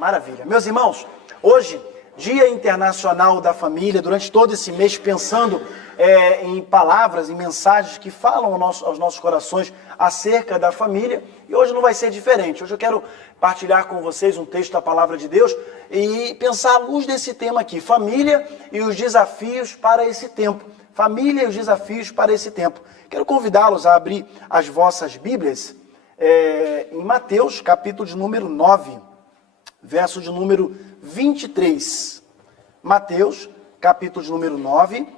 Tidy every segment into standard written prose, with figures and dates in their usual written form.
Maravilha. Meus irmãos, hoje, Dia Internacional da Família, durante todo esse mês pensando em palavras, em mensagens que falam aos nossos corações acerca da família, e hoje não vai ser diferente. Hoje eu quero partilhar com vocês um texto da Palavra de Deus e pensar à luz desse tema aqui, família e os desafios para esse tempo. Família e os desafios para esse tempo. Quero convidá-los a abrir as vossas Bíblias em Mateus, capítulo de número 9, verso de número 23. Mateus, capítulo de número 9,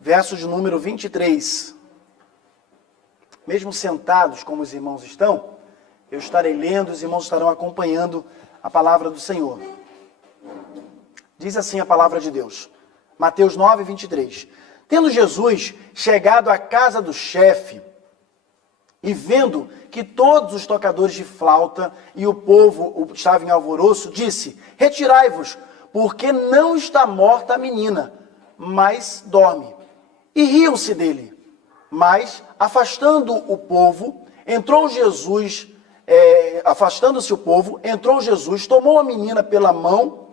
verso de número 23. Mesmo sentados como os irmãos estão, eu estarei lendo, os irmãos estarão acompanhando a palavra do Senhor. Diz assim a palavra de Deus. Mateus 9, 23. Tendo Jesus chegado à casa do chefe, e vendo que todos os tocadores de flauta e o povo estavam em alvoroço, disse: retirai-vos, porque não está morta a menina, mas dorme. E riam-se dele. Mas, afastando-se o povo, entrou Jesus, tomou a menina pela mão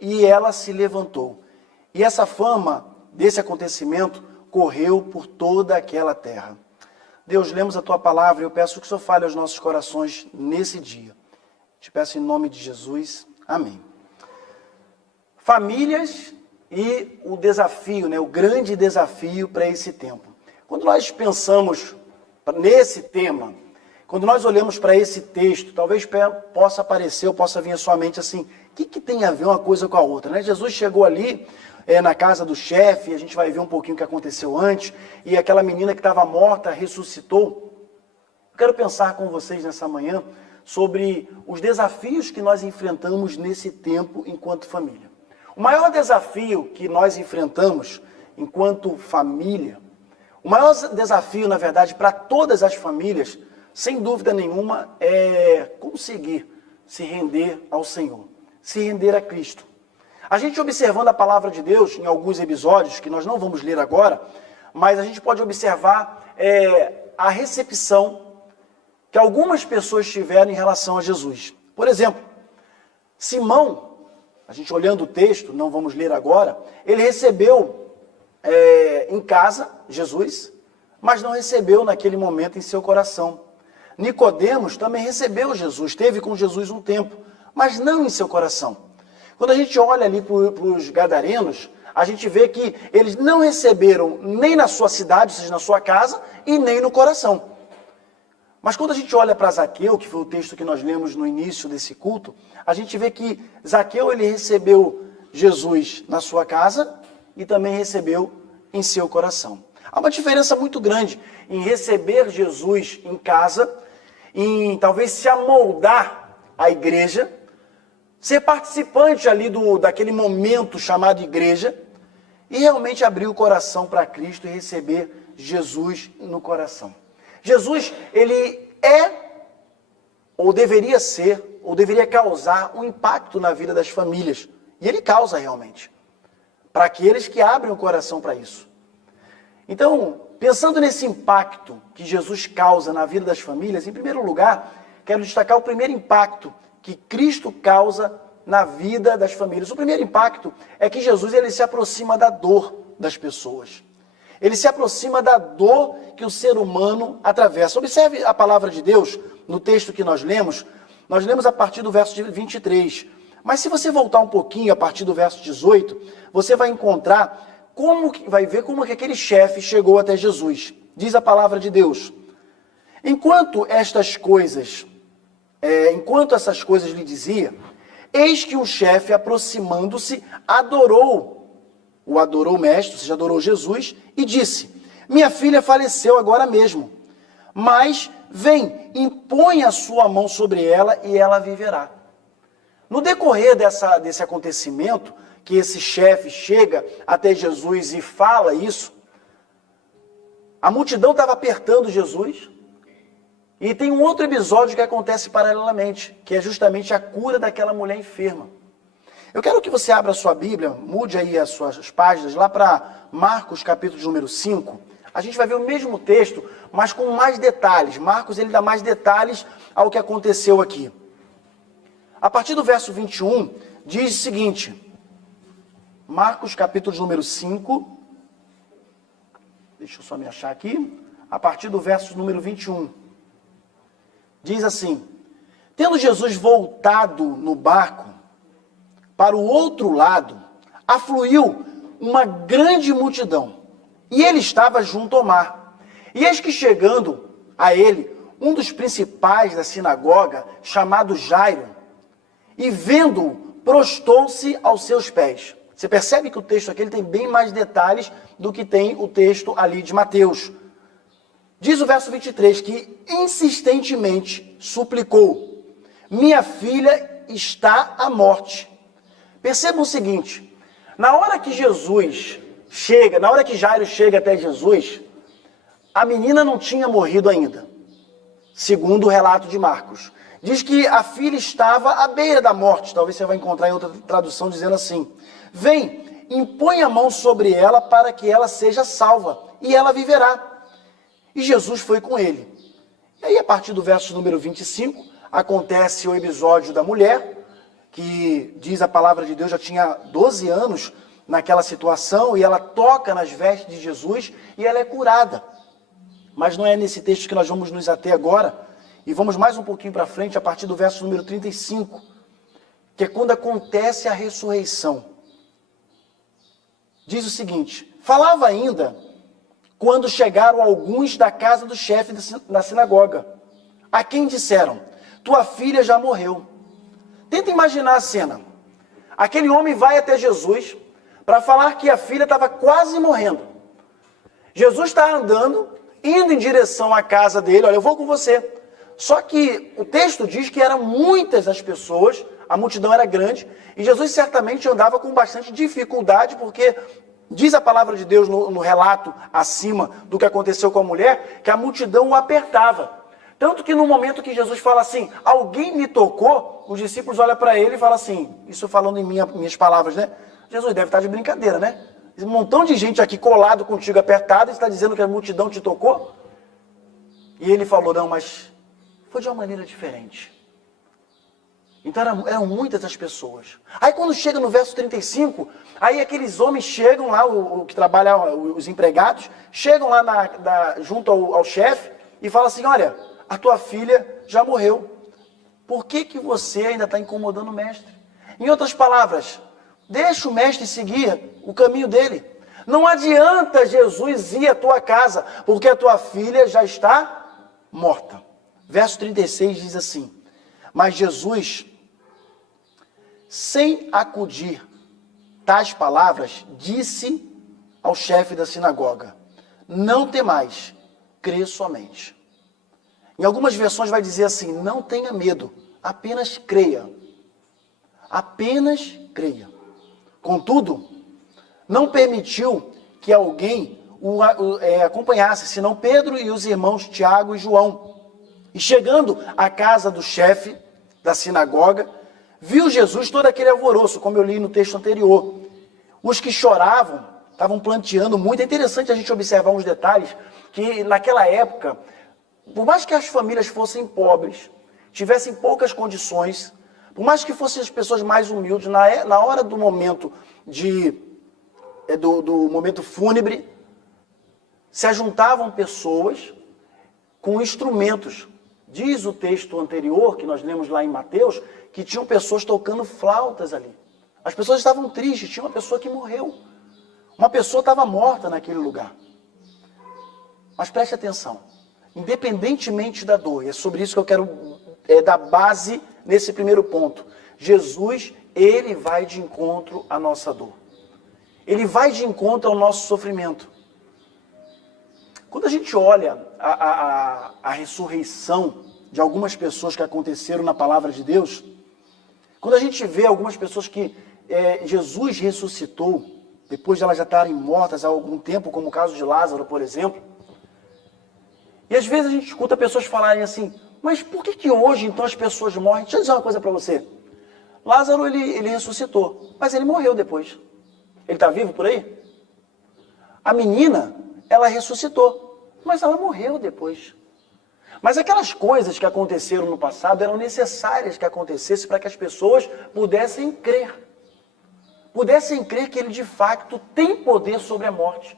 e ela se levantou. E essa fama desse acontecimento correu por toda aquela terra. Deus, lemos a Tua palavra e eu peço que o Senhor fale aos nossos corações nesse dia. Te peço em nome de Jesus. Amém. Famílias e o desafio, o grande desafio para esse tempo. Quando nós pensamos nesse tema, quando nós olhamos para esse texto, talvez possa aparecer ou possa vir à sua mente assim, o que tem a ver uma coisa com a outra? Jesus chegou ali na casa do chefe, a gente vai ver um pouquinho o que aconteceu antes, e aquela menina que estava morta ressuscitou. Eu quero pensar com vocês nessa manhã sobre os desafios que nós enfrentamos nesse tempo enquanto família. O maior desafio que nós enfrentamos enquanto família, o maior desafio, na verdade, para todas as famílias, sem dúvida nenhuma, é conseguir se render ao Senhor, se render a Cristo. A gente observando a palavra de Deus em alguns episódios, que nós não vamos ler agora, mas a gente pode observar a recepção que algumas pessoas tiveram em relação a Jesus. Por exemplo, Simão, a gente olhando o texto, não vamos ler agora, ele recebeu em casa Jesus, mas não recebeu naquele momento em seu coração. Nicodemos também recebeu Jesus, esteve com Jesus um tempo, mas não em seu coração. Quando a gente olha ali para os gadarenos, a gente vê que eles não receberam nem na sua cidade, ou seja, na sua casa, e nem no coração. Mas quando a gente olha para Zaqueu, que foi o texto que nós lemos no início desse culto, a gente vê que Zaqueu ele recebeu Jesus na sua casa e também recebeu em seu coração. Há uma diferença muito grande em receber Jesus em casa, em talvez se amoldar à igreja, ser participante ali daquele momento chamado igreja e realmente abrir o coração para Cristo e receber Jesus no coração. Jesus, ele ou deveria ser, ou deveria causar um impacto na vida das famílias. E ele causa realmente, para aqueles que abrem o coração para isso. Então, pensando nesse impacto que Jesus causa na vida das famílias, em primeiro lugar, quero destacar o primeiro impacto que Cristo causa na vida das famílias. O primeiro impacto é que Jesus ele se aproxima da dor das pessoas. Ele se aproxima da dor que o ser humano atravessa. Observe a palavra de Deus no texto que nós lemos a partir do verso 23. Mas se você voltar um pouquinho a partir do verso 18, você vai encontrar vai ver como que aquele chefe chegou até Jesus. Diz a palavra de Deus: enquanto essas coisas lhe dizia, eis que um chefe, aproximando-se, adorou o mestre, ou seja, adorou Jesus, e disse: minha filha faleceu agora mesmo, mas vem, impõe a sua mão sobre ela e ela viverá. No decorrer desse acontecimento, que esse chefe chega até Jesus e fala isso, a multidão estava apertando Jesus. E tem um outro episódio que acontece paralelamente, que é justamente a cura daquela mulher enferma. Eu quero que você abra a sua Bíblia, mude aí as suas páginas, lá para Marcos, capítulo de número 5. A gente vai ver o mesmo texto, mas com mais detalhes. Marcos, ele dá mais detalhes ao que aconteceu aqui. A partir do verso 21, diz o seguinte, Marcos capítulo de número 5, deixa eu só me achar aqui, a partir do verso número 21, diz assim, tendo Jesus voltado no barco para o outro lado, afluiu uma grande multidão, e ele estava junto ao mar. E eis que chegando a ele, um dos principais da sinagoga, chamado Jairo, e vendo-o, prostou-se aos seus pés. Você percebe que o texto aqui ele tem bem mais detalhes do que tem o texto ali de Mateus. Diz o verso 23 que insistentemente suplicou, minha filha está à morte. Percebam o seguinte, na hora que Jairo chega até Jesus, a menina não tinha morrido ainda, segundo o relato de Marcos. Diz que a filha estava à beira da morte, talvez você vai encontrar em outra tradução dizendo assim, vem, impõe a mão sobre ela para que ela seja salva, e ela viverá. E Jesus foi com ele. E aí, a partir do verso número 25, acontece o episódio da mulher, que diz a palavra de Deus, já tinha 12 anos naquela situação, e ela toca nas vestes de Jesus, e ela é curada. Mas não é nesse texto que nós vamos nos ater agora, e vamos mais um pouquinho para frente, a partir do verso número 35, que é quando acontece a ressurreição. Diz o seguinte, falava ainda quando chegaram alguns da casa do chefe da sinagoga, a quem disseram, tua filha já morreu. Tenta imaginar a cena. Aquele homem vai até Jesus para falar que a filha estava quase morrendo. Jesus está andando, indo em direção à casa dele, olha, eu vou com você. Só que o texto diz que eram muitas as pessoas, a multidão era grande, e Jesus certamente andava com bastante dificuldade, porque diz a palavra de Deus no relato acima do que aconteceu com a mulher, que a multidão o apertava. Tanto que no momento que Jesus fala assim, alguém me tocou, os discípulos olham para ele e falam assim, isso falando em minhas palavras, né? Jesus deve estar de brincadeira, né? Um montão de gente aqui colado contigo, apertado, e está dizendo que a multidão te tocou? E ele falou, não, mas foi de uma maneira diferente. Então eram muitas as pessoas. Aí quando chega no verso 35, aí aqueles homens chegam lá, o que trabalha, os empregados, chegam lá junto ao chefe e falam assim, olha, a tua filha já morreu. Por que você ainda está incomodando o mestre? Em outras palavras, deixa o mestre seguir o caminho dele. Não adianta Jesus ir à tua casa, porque a tua filha já está morta. Verso 36 diz assim, mas Jesus, sem acudir tais palavras, disse ao chefe da sinagoga, não temais, crê somente. Em algumas versões vai dizer assim, não tenha medo, apenas creia. Apenas creia. Contudo, não permitiu que alguém o acompanhasse, senão Pedro e os irmãos Tiago e João. E chegando à casa do chefe da sinagoga, viu Jesus todo aquele alvoroço, como eu li no texto anterior. Os que choravam, estavam planteando muito. É interessante a gente observar uns detalhes, que naquela época, por mais que as famílias fossem pobres, tivessem poucas condições, por mais que fossem as pessoas mais humildes, na hora do momento do momento fúnebre, se ajuntavam pessoas com instrumentos. Diz o texto anterior, que nós lemos lá em Mateus, que tinham pessoas tocando flautas ali. As pessoas estavam tristes, tinha uma pessoa que morreu. Uma pessoa estava morta naquele lugar. Mas preste atenção, independentemente da dor, e é sobre isso que eu quero dar base nesse primeiro ponto. Jesus, ele vai de encontro à nossa dor. Ele vai de encontro ao nosso sofrimento. Quando a gente olha a ressurreição de algumas pessoas que aconteceram na palavra de Deus, quando a gente vê algumas pessoas que Jesus ressuscitou, depois de elas já estarem mortas há algum tempo, como o caso de Lázaro, por exemplo, e às vezes a gente escuta pessoas falarem assim, mas por que hoje então as pessoas morrem? Deixa eu dizer uma coisa para você. Lázaro, ele ressuscitou, mas ele morreu depois. Ele está vivo por aí? A menina, ela ressuscitou, mas ela morreu depois. Mas aquelas coisas que aconteceram no passado eram necessárias que acontecessem para que as pessoas pudessem crer. Pudessem crer que ele de fato tem poder sobre a morte.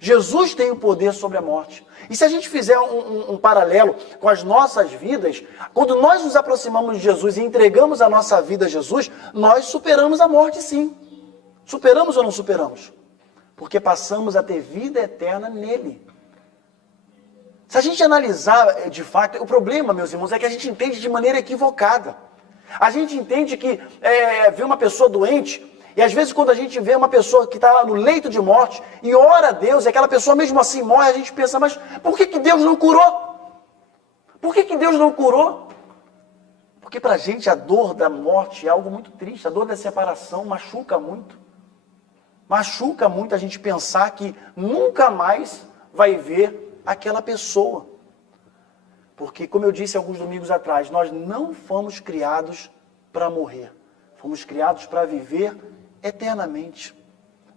Jesus tem o poder sobre a morte. E se a gente fizer um paralelo com as nossas vidas, quando nós nos aproximamos de Jesus e entregamos a nossa vida a Jesus, nós superamos a morte, sim. Superamos ou não superamos? Porque passamos a ter vida eterna nele. Se a gente analisar de fato, o problema, meus irmãos, é que a gente entende de maneira equivocada. A gente entende que vê uma pessoa doente, e às vezes quando a gente vê uma pessoa que está no leito de morte e ora a Deus, e aquela pessoa mesmo assim morre, a gente pensa, mas por que Deus não curou? Por que Deus não curou? Porque para a gente a dor da morte é algo muito triste, a dor da separação machuca muito. Machuca muito a gente pensar que nunca mais vai ver aquela pessoa. Porque, como eu disse alguns domingos atrás, nós não fomos criados para morrer. Fomos criados para viver eternamente.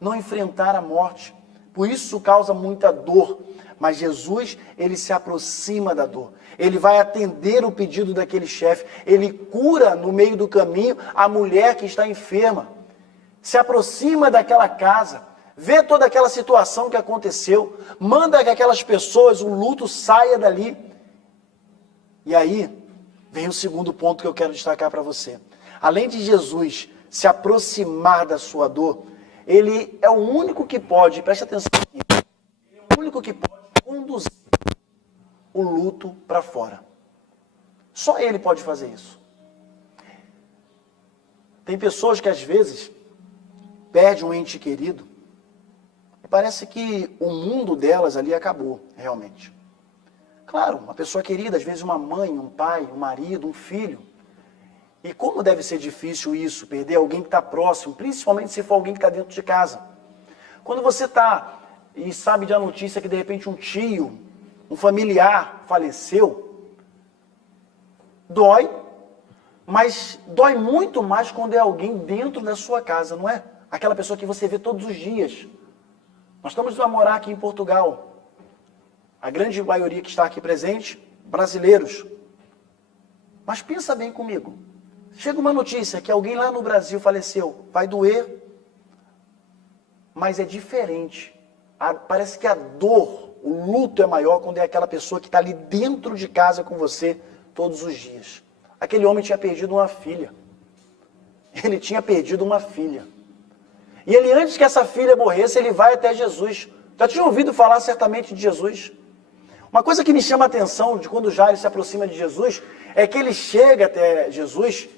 Não enfrentar a morte. Por isso causa muita dor. Mas Jesus, ele se aproxima da dor. Ele vai atender o pedido daquele chefe. Ele cura no meio do caminho a mulher que está enferma. Se aproxima daquela casa, vê toda aquela situação que aconteceu, manda que aquelas pessoas, o luto saia dali. E aí, vem o segundo ponto que eu quero destacar para você. Além de Jesus se aproximar da sua dor, ele é o único que pode, preste atenção aqui, ele é o único que pode conduzir o luto para fora. Só ele pode fazer isso. Tem pessoas que às vezes perde um ente querido, parece que o mundo delas ali acabou, realmente. Claro, uma pessoa querida, às vezes uma mãe, um pai, um marido, um filho. E como deve ser difícil isso, perder alguém que está próximo, principalmente se for alguém que está dentro de casa. Quando você está e sabe da notícia que de repente um tio, um familiar faleceu, dói, mas dói muito mais quando é alguém dentro da sua casa, não é? Aquela pessoa que você vê todos os dias. Nós estamos a morar aqui em Portugal. A grande maioria que está aqui presente, brasileiros. Mas pensa bem comigo. Chega uma notícia que alguém lá no Brasil faleceu. Vai doer, mas é diferente. Parece que a dor, o luto é maior quando é aquela pessoa que está ali dentro de casa com você todos os dias. Aquele homem tinha perdido uma filha. Ele tinha perdido uma filha. E ele, antes que essa filha morresse, ele vai até Jesus. Já tinha ouvido falar certamente de Jesus. Uma coisa que me chama a atenção de quando Jairo se aproxima de Jesus, é que ele chega até Jesus,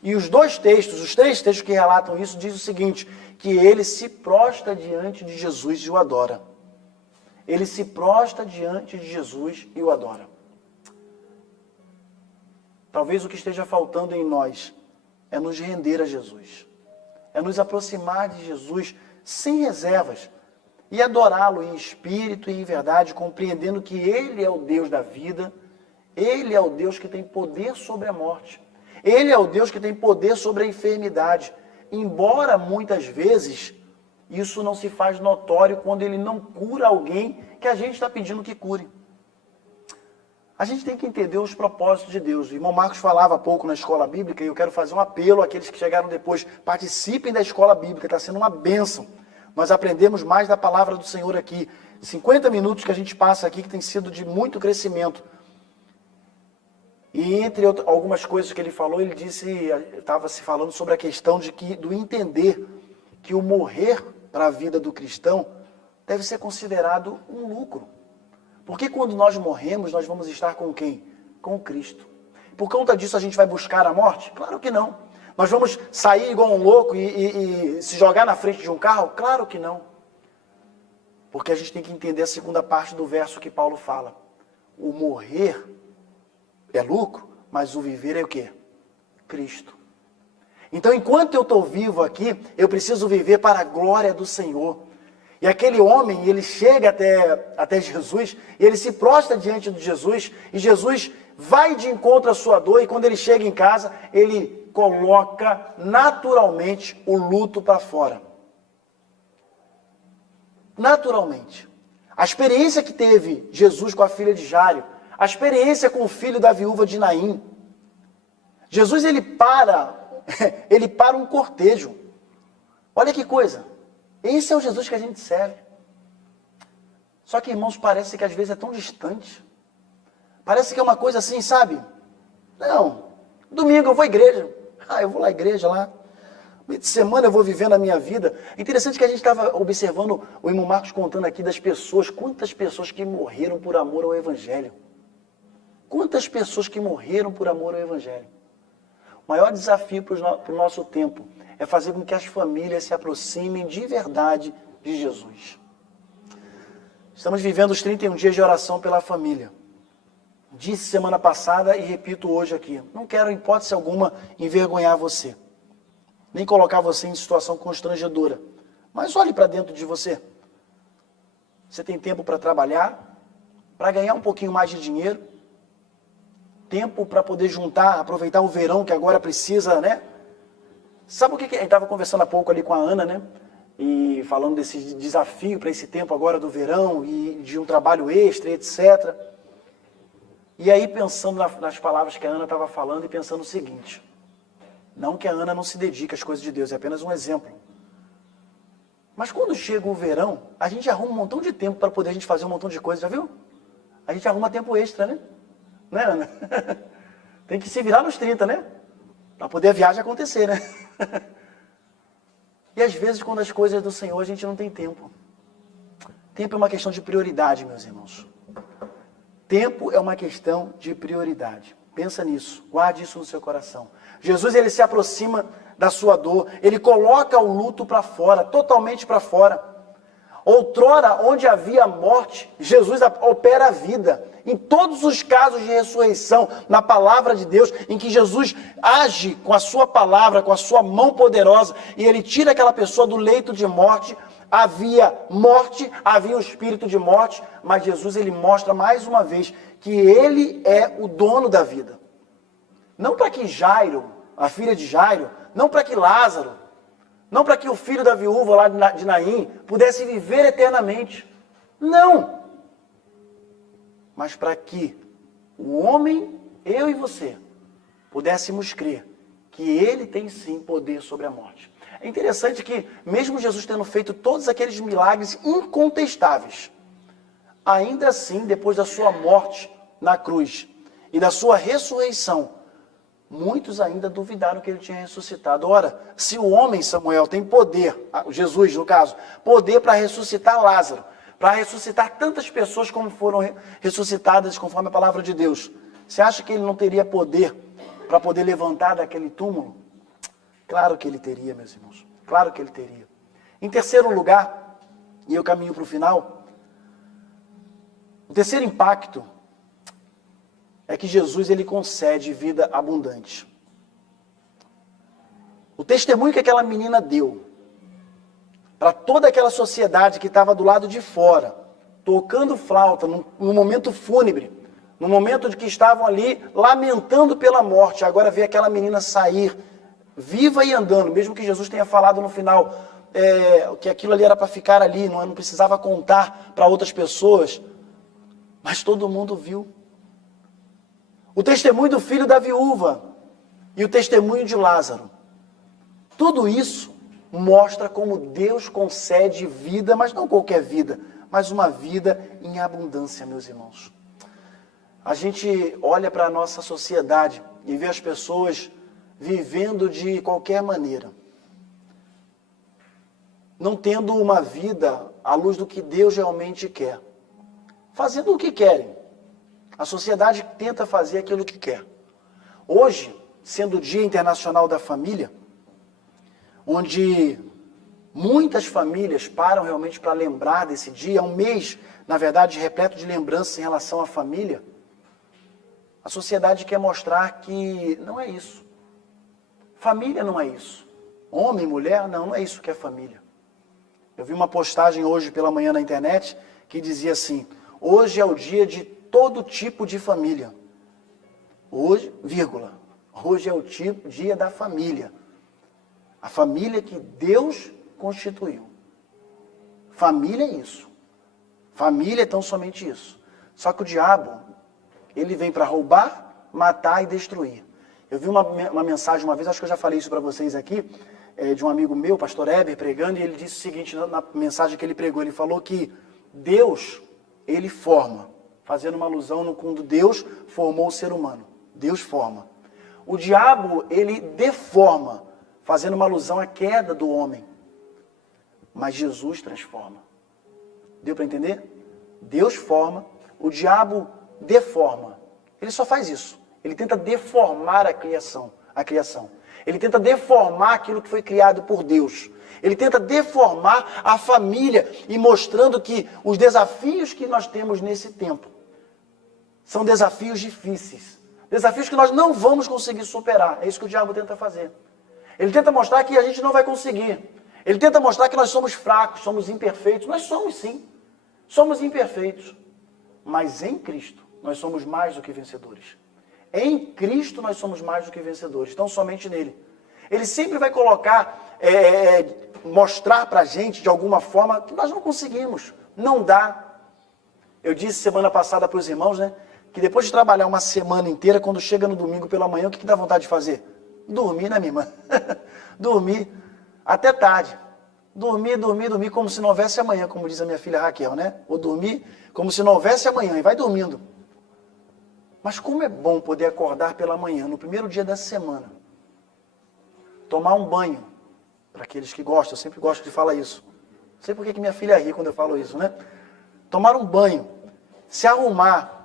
e os três textos que relatam isso, diz o seguinte, que ele se prostra diante de Jesus e o adora. Ele se prostra diante de Jesus e o adora. Talvez o que esteja faltando em nós é nos render a Jesus. É nos aproximar de Jesus sem reservas e adorá-lo em espírito e em verdade, compreendendo que Ele é o Deus da vida, Ele é o Deus que tem poder sobre a morte, Ele é o Deus que tem poder sobre a enfermidade, embora muitas vezes isso não se faz notório quando Ele não cura alguém que a gente está pedindo que cure. A gente tem que entender os propósitos de Deus. O irmão Marcos falava há pouco na escola bíblica, e eu quero fazer um apelo àqueles que chegaram depois. Participem da escola bíblica, está sendo uma bênção. Nós aprendemos mais da palavra do Senhor aqui. 50 minutos que a gente passa aqui, que tem sido de muito crescimento. E entre algumas coisas que ele falou, ele estava se falando sobre a questão do entender que o morrer para a vida do cristão deve ser considerado um lucro. Porque quando nós morremos, nós vamos estar com quem? Com Cristo. Por conta disso a gente vai buscar a morte? Claro que não. Nós vamos sair igual um louco e se jogar na frente de um carro? Claro que não. Porque a gente tem que entender a segunda parte do verso que Paulo fala. O morrer é lucro, mas o viver é o quê? Cristo. Então, enquanto eu estou vivo aqui, eu preciso viver para a glória do Senhor. E aquele homem, ele chega até Jesus, e ele se prostra diante de Jesus, e Jesus vai de encontro à sua dor, e quando ele chega em casa, ele coloca naturalmente o luto para fora. Naturalmente. A experiência que teve Jesus com a filha de Jairo, A experiência com o filho da viúva de Naim. Jesus, ele para um cortejo. Olha que coisa. Esse é o Jesus que a gente serve. Só que, irmãos, parece que às vezes é tão distante. Parece que é uma coisa assim, sabe? Não, domingo eu vou à igreja. Eu vou lá à igreja lá. Meio de semana eu vou vivendo a minha vida. É interessante que a gente estava observando o irmão Marcos contando aqui das pessoas, quantas pessoas que morreram por amor ao Evangelho. Quantas pessoas que morreram por amor ao Evangelho. O maior desafio para o nosso tempo é fazer com que as famílias se aproximem de verdade de Jesus. Estamos vivendo os 31 dias de oração pela família. Disse semana passada e repito hoje aqui. Não quero, em hipótese alguma, envergonhar você. Nem colocar você em situação constrangedora. Mas olhe para dentro de você. Você tem tempo para trabalhar, para ganhar um pouquinho mais de dinheiro, tempo para poder juntar, aproveitar o verão que agora precisa, né? Sabe o que a gente estava conversando há pouco ali com a Ana, né? E falando desse desafio para esse tempo agora do verão e de um trabalho extra, etc. E aí pensando nas palavras que a Ana estava falando e pensando o seguinte. Não que a Ana não se dedique às coisas de Deus, é apenas um exemplo. Mas quando chega o verão, a gente arruma um montão de tempo para poder a gente fazer um montão de coisas, já viu? A gente arruma tempo extra, né? Né, Ana? Tem que se virar nos 30, né? Para poder a viagem acontecer, né? E às vezes, quando as coisas do Senhor, a gente não tem tempo. Tempo é uma questão de prioridade, meus irmãos. Tempo é uma questão de prioridade. Pensa nisso, guarde isso no seu coração. Jesus, ele se aproxima da sua dor, ele coloca o luto para fora, totalmente para fora. Outrora, onde havia morte, Jesus opera a vida. Em todos os casos de ressurreição, na palavra de Deus, em que Jesus age com a sua palavra, com a sua mão poderosa, e ele tira aquela pessoa do leito de morte, havia morte, havia o espírito de morte, mas Jesus, ele mostra mais uma vez que ele é o dono da vida. Não para que Jairo, a filha de Jairo, não para que Lázaro, não para que o filho da viúva lá de Naim pudesse viver eternamente. Não. Mas para que o homem, eu e você, pudéssemos crer que ele tem sim poder sobre a morte. É interessante que, mesmo Jesus tendo feito todos aqueles milagres incontestáveis, ainda assim, depois da sua morte na cruz e da sua ressurreição, muitos ainda duvidaram que ele tinha ressuscitado. Ora, se o homem, Samuel, tem poder, Jesus no caso, poder para ressuscitar Lázaro, para ressuscitar tantas pessoas como foram ressuscitadas conforme a palavra de Deus, você acha que ele não teria poder para poder levantar daquele túmulo? Claro que ele teria, meus irmãos. Claro que ele teria. Em terceiro lugar, e eu caminho para o final, o terceiro impacto é que Jesus, ele concede vida abundante. O testemunho que aquela menina deu para toda aquela sociedade que estava do lado de fora, tocando flauta, num momento fúnebre, no momento de que estavam ali lamentando pela morte, agora vê aquela menina sair viva e andando, mesmo que Jesus tenha falado no final que aquilo ali era para ficar ali, não precisava contar para outras pessoas, mas todo mundo viu. O testemunho do filho da viúva e o testemunho de Lázaro. Tudo isso mostra como Deus concede vida, mas não qualquer vida, mas uma vida em abundância, meus irmãos. A gente olha para a nossa sociedade e vê as pessoas vivendo de qualquer maneira, não tendo uma vida à luz do que Deus realmente quer, fazendo o que querem. A sociedade tenta fazer aquilo que quer. Hoje, sendo o Dia Internacional da Família, onde muitas famílias param realmente para lembrar desse dia, é um mês, na verdade, repleto de lembranças em relação à família, a sociedade quer mostrar que não é isso. Família não é isso. Homem, mulher, não é isso que é família. Eu vi uma postagem hoje pela manhã na internet que dizia assim: hoje é o dia de todo tipo de família. Hoje, vírgula, hoje é o dia da família. A família que Deus constituiu. Família é isso. Família é tão somente isso. Só que o diabo, Ele vem para roubar, matar e destruir. Eu vi uma mensagem uma vez, acho que eu já falei isso para vocês aqui, de um amigo meu, pastor Heber, pregando, e ele disse o seguinte, na mensagem que ele pregou, ele falou que Deus, ele forma, fazendo uma alusão no quando Deus formou o ser humano. Deus forma. O diabo, ele deforma, fazendo uma alusão à queda do homem. Mas Jesus transforma. Deu para entender? Deus forma, o diabo deforma. Ele só faz isso. Ele tenta deformar a criação. Ele tenta deformar aquilo que foi criado por Deus. Ele tenta deformar a família e mostrando que os desafios que nós temos nesse tempo são desafios difíceis. Desafios que nós não vamos conseguir superar. É isso que o diabo tenta fazer. Ele tenta mostrar que a gente não vai conseguir. Ele tenta mostrar que nós somos fracos, somos imperfeitos. Nós somos sim. Somos imperfeitos. Mas em Cristo nós somos mais do que vencedores. Em Cristo nós somos mais do que vencedores. Então somente nele. Ele sempre vai colocar, mostrar pra gente de alguma forma que nós não conseguimos. Não dá. Eu disse semana passada para os irmãos, né? Que depois de trabalhar uma semana inteira, quando chega no domingo pela manhã, o que dá vontade de fazer? Dormir, né, minha irmã? Dormir até tarde. Dormir, como se não houvesse amanhã, como diz a minha filha Raquel, né? Ou dormir como se não houvesse amanhã, e vai dormindo. Mas como é bom poder acordar pela manhã, no primeiro dia da semana, tomar um banho, para aqueles que gostam, eu sempre gosto de falar isso. Não sei por que minha filha ri quando eu falo isso, né? Tomar um banho, se arrumar,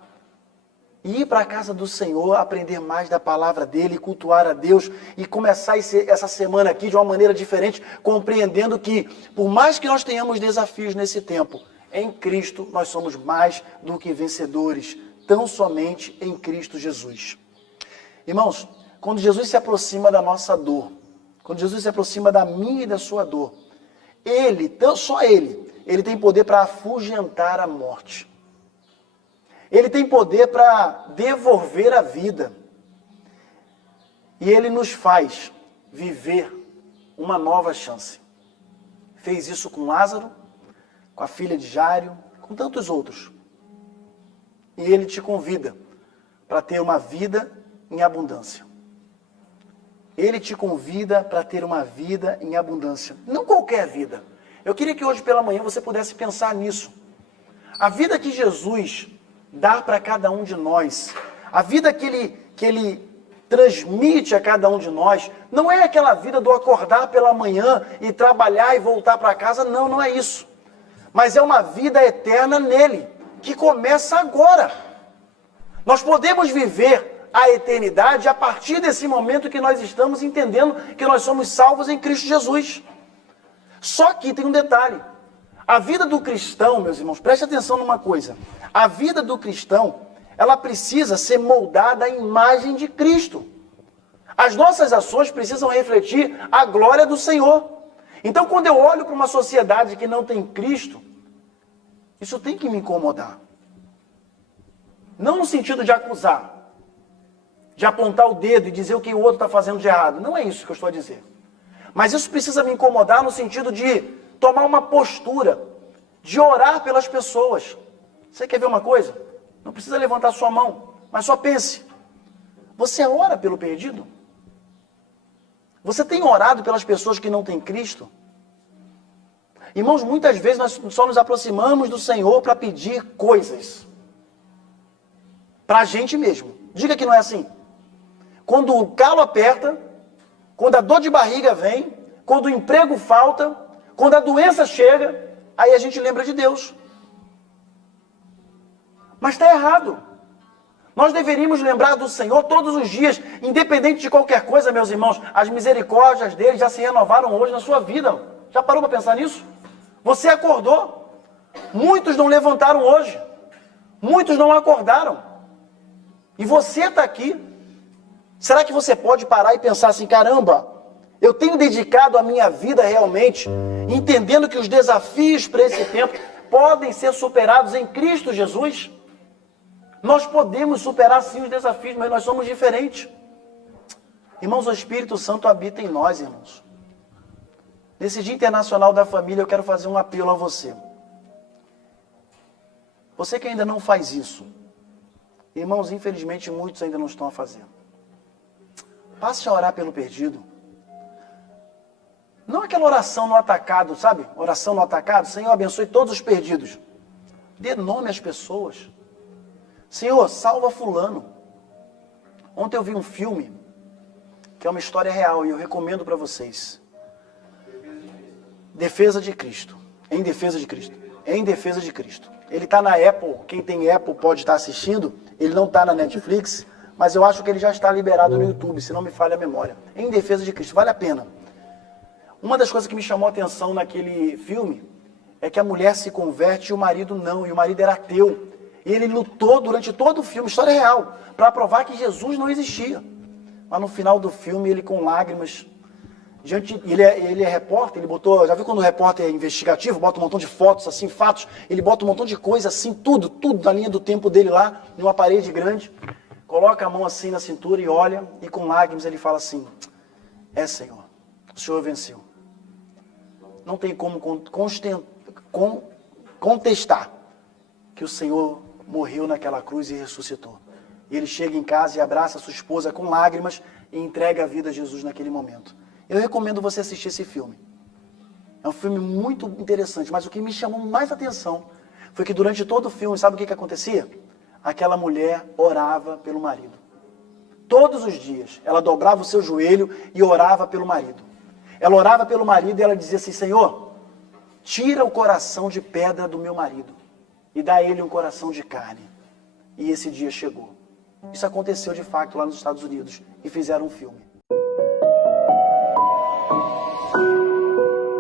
e ir para a casa do Senhor, aprender mais da palavra dele, cultuar a Deus e começar essa semana aqui de uma maneira diferente, compreendendo que, por mais que nós tenhamos desafios nesse tempo, em Cristo nós somos mais do que vencedores, tão somente em Cristo Jesus. Irmãos, quando Jesus se aproxima da nossa dor, quando Jesus se aproxima da minha e da sua dor, só ele tem poder para afugentar a morte. Ele tem poder para devolver a vida. E ele nos faz viver uma nova chance. Fez isso com Lázaro, com a filha de Jairo, com tantos outros. E ele te convida para ter uma vida em abundância. Ele te convida para ter uma vida em abundância. Não qualquer vida. Eu queria que hoje pela manhã você pudesse pensar nisso. A vida que Jesus dá para cada um de nós, a vida que ele transmite a cada um de nós, não é aquela vida do acordar pela manhã e trabalhar e voltar para casa, não é isso. Mas é uma vida eterna nele, que começa agora. Nós podemos viver a eternidade a partir desse momento que nós estamos entendendo que nós somos salvos em Cristo Jesus. Só que tem um detalhe. A vida do cristão, meus irmãos, preste atenção numa coisa. A vida do cristão, ela precisa ser moldada à imagem de Cristo. As nossas ações precisam refletir a glória do Senhor. Então, quando eu olho para uma sociedade que não tem Cristo, isso tem que me incomodar. Não no sentido de acusar, de apontar o dedo e dizer o que o outro está fazendo de errado. Não é isso que eu estou a dizer. Mas isso precisa me incomodar no sentido de tomar uma postura, de orar pelas pessoas. Você quer ver uma coisa? Não precisa levantar sua mão, mas só pense. Você ora pelo perdido? Você tem orado pelas pessoas que não têm Cristo? Irmãos, muitas vezes nós só nos aproximamos do Senhor para pedir coisas. Para a gente mesmo. Diga que não é assim. Quando o calo aperta, quando a dor de barriga vem, quando o emprego falta, quando a doença chega, aí a gente lembra de Deus. Mas está errado. Nós deveríamos lembrar do Senhor todos os dias, independente de qualquer coisa, meus irmãos. As misericórdias dele já se renovaram hoje na sua vida. Já parou para pensar nisso? Você acordou. Muitos não levantaram hoje. Muitos não acordaram. E você está aqui. Será que você pode parar e pensar assim, caramba, eu tenho dedicado a minha vida realmente, entendendo que os desafios para esse tempo podem ser superados em Cristo Jesus? Nós podemos superar sim os desafios, mas nós somos diferentes. Irmãos, o Espírito Santo habita em nós, irmãos. Nesse Dia Internacional da Família, eu quero fazer um apelo a você. Você que ainda não faz isso, Irmãos, infelizmente muitos ainda não estão a fazer. Passe a orar pelo perdido. Não aquela oração no atacado, sabe? Oração no atacado. Senhor, abençoe todos os perdidos. Dê nome às pessoas. Senhor, salva fulano. Ontem eu vi um filme, que é uma história real, e eu recomendo para vocês. Defesa de Cristo. Em Defesa de Cristo. Em Defesa de Cristo. Ele está na Apple. Quem tem Apple pode estar assistindo. Ele não está na Netflix, mas eu acho que ele já está liberado no YouTube, se não me falha a memória. Em Defesa de Cristo. Vale a pena. Uma das coisas que me chamou a atenção naquele filme é que a mulher se converte e o marido não. E o marido era ateu. E ele lutou durante todo o filme, história real, para provar que Jesus não existia. Mas no final do filme, ele com lágrimas... Ele é repórter, ele botou... Já viu quando o repórter é investigativo, bota um montão de fotos, assim, fatos, ele bota um montão de coisa, assim, tudo na linha do tempo dele lá, numa parede grande, coloca a mão assim na cintura e olha, e com lágrimas ele fala assim, Senhor, o Senhor venceu. Não tem como contestar que o Senhor morreu naquela cruz e ressuscitou. E ele chega em casa e abraça a sua esposa com lágrimas e entrega a vida a Jesus naquele momento. Eu recomendo você assistir esse filme. É um filme muito interessante, mas o que me chamou mais atenção foi que durante todo o filme, sabe o que acontecia? Aquela mulher orava pelo marido. Todos os dias, ela dobrava o seu joelho e orava pelo marido. Ela orava pelo marido e ela dizia assim, Senhor, tira o coração de pedra do meu marido e dá a ele um coração de carne. E esse dia chegou. Isso aconteceu de fato lá nos Estados Unidos e fizeram um filme.